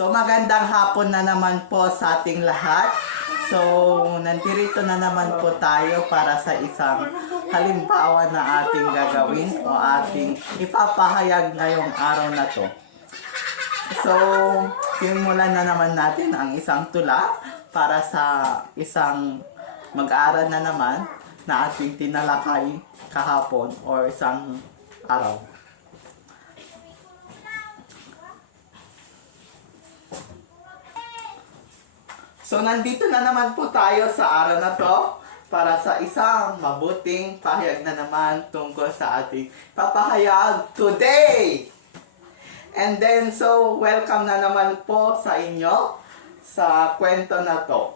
So magandang hapon na naman po sa ating lahat. So nandito na naman po tayo para sa isang halimbawa na ating gagawin o ating ipapahayag ngayong araw na to. So simulan na naman natin ang isang tula para sa isang mag-aaral na naman na ating tinalakay kahapon o isang araw. So nandito na naman po tayo sa araw na to para sa isang mabuting pahayag na naman tungkol sa ating papahayag today. And then so welcome na naman po sa inyo sa kwento na to.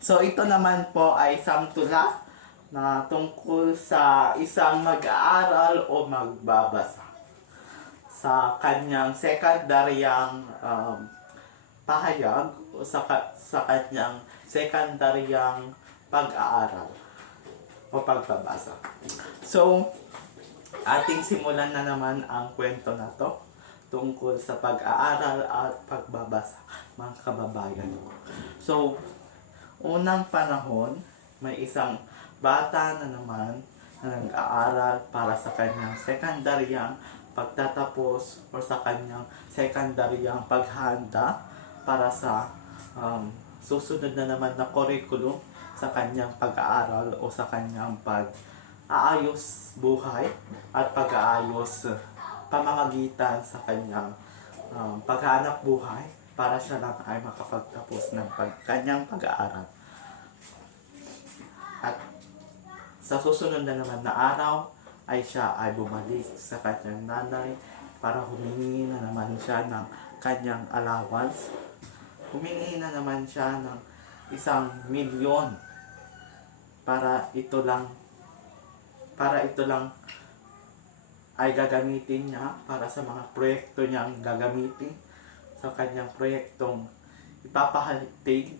So ito naman po ay isang tula na tungkol sa isang mag-aaral o magbabasa sa kanyang sekundaryang pahayag o sa kanyang sekundaryang pag-aaral o pagbabasa. So, ating simulan na naman ang kwento na to tungkol sa pag-aaral at pagbabasa, mga kababayan. So, unang panahon, may isang bata na naman na nag-aaral para sa kanyang sekundaryang pagtatapos o sa kanyang sekundaryang paghahanda para sa susunod na naman na curriculum sa kanyang pag-aaral o sa kanyang pag-aayos buhay at pag-aayos pamamagitan sa kanyang paghanap buhay para siya lang ay makapagtapos ng kanyang pag-aaral. At sa susunod na naman na araw, ay siya ay bumalik sa kanyang nanay para humingi na naman siya ng kanyang allowance. Humingi na naman siya ng 1,000,000 para ito lang ay gagamitin niya para sa mga proyekto niyang gagamitin sa kanyang proyektong ipapahatid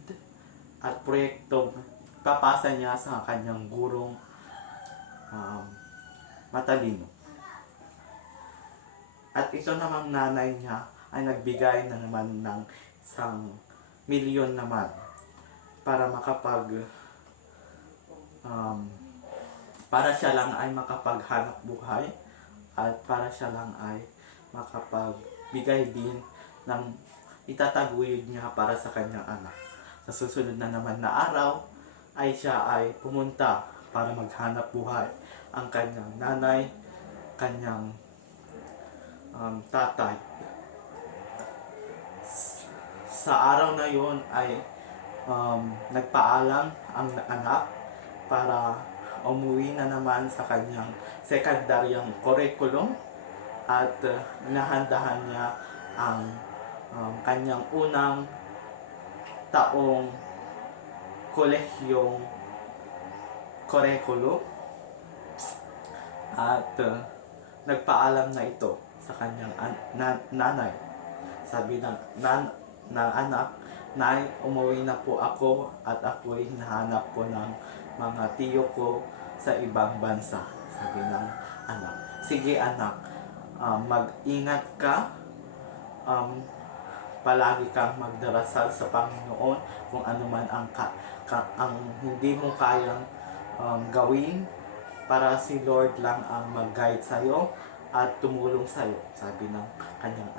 at proyektong ipapasa niya sa kanyang gurong matalino. At ito namang nanay niya ay nagbigay na naman ng 1,000,000 naman para para siya lang ay makapaghanap buhay at para siya lang ay makapagbigay din ng itataguyod niya para sa kanyang anak. Sa susunod na naman na araw ay siya ay pumunta para maghanap buhay ang kanyang nanay, kanyang tatay. Sa araw na yon ay nagpaalam ang anak para umuwi na naman sa kanyang sekundaryang curriculum at inahandahan niya ang kanyang unang taong kolehiyong curriculum. At nagpaalam na ito sa kanyang nanay. Sabi ng anak, "Nay, umuwi na po ako at ako'y hinahanap po ng mga tiyo ko sa ibang bansa." Sabi ng anak, "Sige anak, mag-ingat ka, palagi kang magdarasal sa Panginoon kung ano man ang hindi mo kayang gawin, para si Lord lang ang mag-guide sa'yo at tumulong sa'yo." Sabi ng kanyang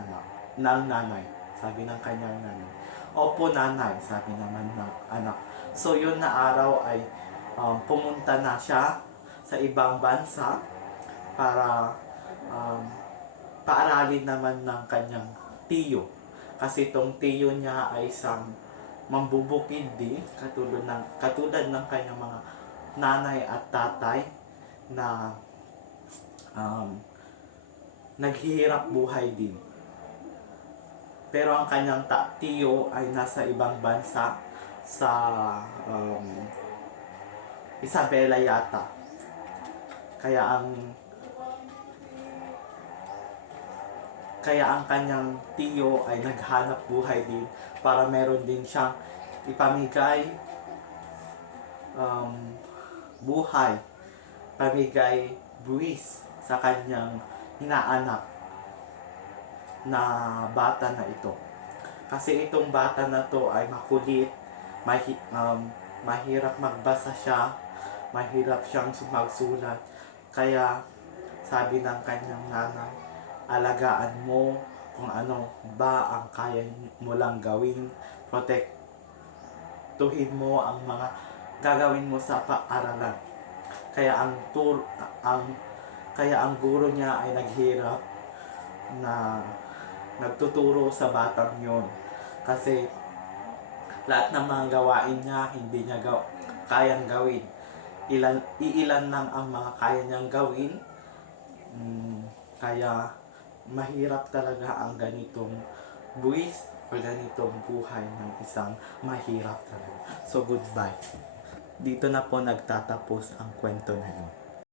nanay. Sabi ng kanyang nanay, "Opo nanay," sabi naman ng anak. So yun na araw ay pumunta na siya sa ibang bansa para paaralin naman ng kanyang tiyo. Kasi itong tiyo niya ay isang mambubukid din, katulad ng kanyang mga nanay at tatay na naghihirap buhay din. Pero ang kanyang tiyo ay nasa ibang bansa sa Isabela yata. Kaya ang kanyang tiyo ay naghanap buhay din para meron din siyang ipamigay buhay, pamigay buwis sa kanyang inaanak na bata na ito. Kasi itong bata na to ay makulit, mahirap magbasa siya, mahirap siyang magsulat. Kaya sabi ng kanyang nanay, alagaan mo kung ano ba ang kaya mo lang gawin, protektuhin mo ang mga gagawin mo sa paaralan. Kaya ang guro niya ay naghirap na nagtuturo sa batang yon. Kasi lahat ng mga gawain niya hindi niya kayang gawin. Iilan lang ang mga kaya niyang gawin. Kaya mahirap talaga ang ganitong buwis o ganitong buhay ng isang mahirap talaga. So goodbye. Dito na po nagtatapos ang kwento na yun.